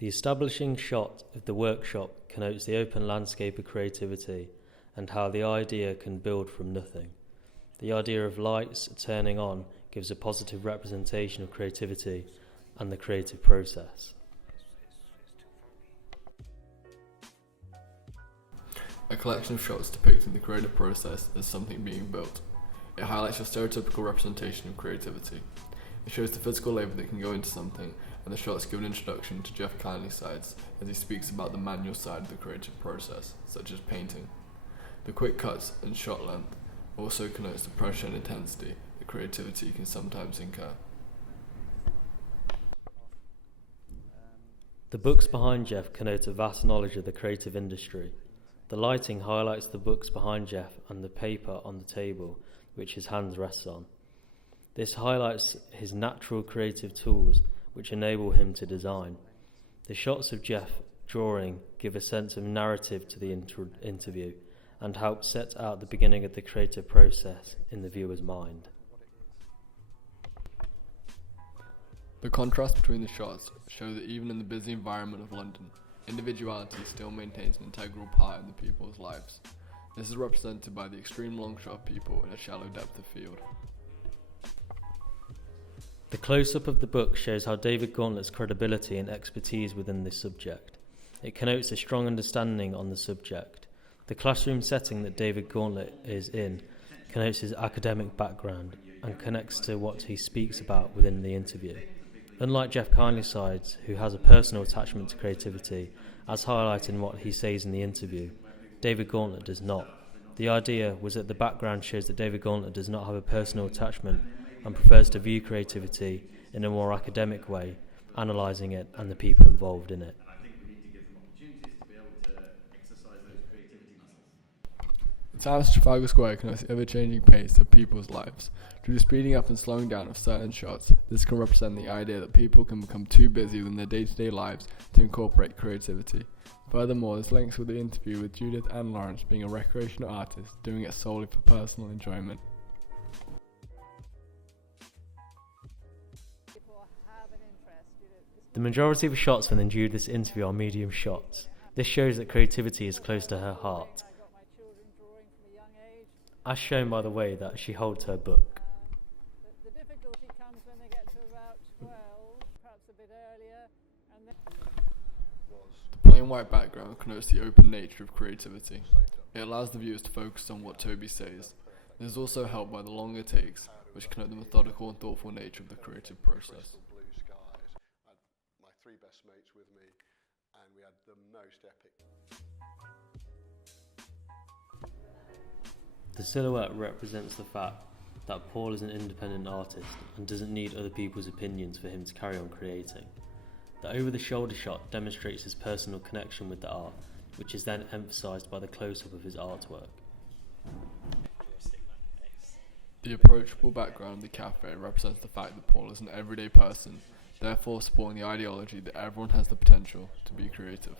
The establishing shot of the workshop connotes the open landscape of creativity and how the idea can build from nothing. The idea of lights turning on gives a positive representation of creativity and the creative process. A collection of shots depicting the creative process as something being built. It highlights your stereotypical representation of creativity. It shows the physical labour that can go into something, and the shots give an introduction to Jeff Kindley's sides as he speaks about the manual side of the creative process, such as painting. The quick cuts and shot length also connotes the pressure and intensity that creativity can sometimes incur. The books behind Jeff connote a vast knowledge of the creative industry. The lighting highlights the books behind Jeff and the paper on the table, which his hands rest on. This highlights his natural creative tools, which enable him to design. The shots of Jeff drawing give a sense of narrative to the interview and help set out the beginning of the creative process in the viewer's mind. The contrast between the shots show that even in the busy environment of London, individuality still maintains an integral part in the people's lives. This is represented by the extreme long shot of people in a shallow depth of field. The close-up of the book shows how David Gauntlet's credibility and expertise within this subject. It connotes a strong understanding on the subject. The classroom setting that David Gauntlet is in connotes his academic background and connects to what he speaks about within the interview. Unlike Jeff Kindley's sides, who has a personal attachment to creativity, as highlighted in what he says in the interview, David Gauntlet does not. The idea was that the background shows that David Gauntlet does not have a personal attachment and prefers to view creativity in a more academic way, analysing it and the people involved in it. The town of Trafalgar Square connotes the ever-changing pace of people's lives. Through the speeding up and slowing down of certain shots, this can represent the idea that people can become too busy within their day-to-day lives to incorporate creativity. Furthermore, this links with the interview with Judith and Lawrence being a recreational artist, doing it solely for personal enjoyment. The majority of shots within Judith's interview are medium shots. This shows that creativity is close to her heart, as shown by the way that she holds her book. The difficulty comes when they get to about 12, perhaps a bit earlier. And then The plain white background connotes the open nature of creativity. It allows the viewers to focus on what Toby says. This is also helped by the longer takes, which connote the methodical and thoughtful nature of the creative process. My three best mates with me, and we had the most epic. The silhouette represents the fact that Paul is an independent artist and doesn't need other people's opinions for him to carry on creating. The over-the-shoulder shot demonstrates his personal connection with the art, which is then emphasised by the close-up of his artwork. The approachable background of the cafe represents the fact that Paul is an everyday person, therefore supporting the ideology that everyone has the potential to be creative.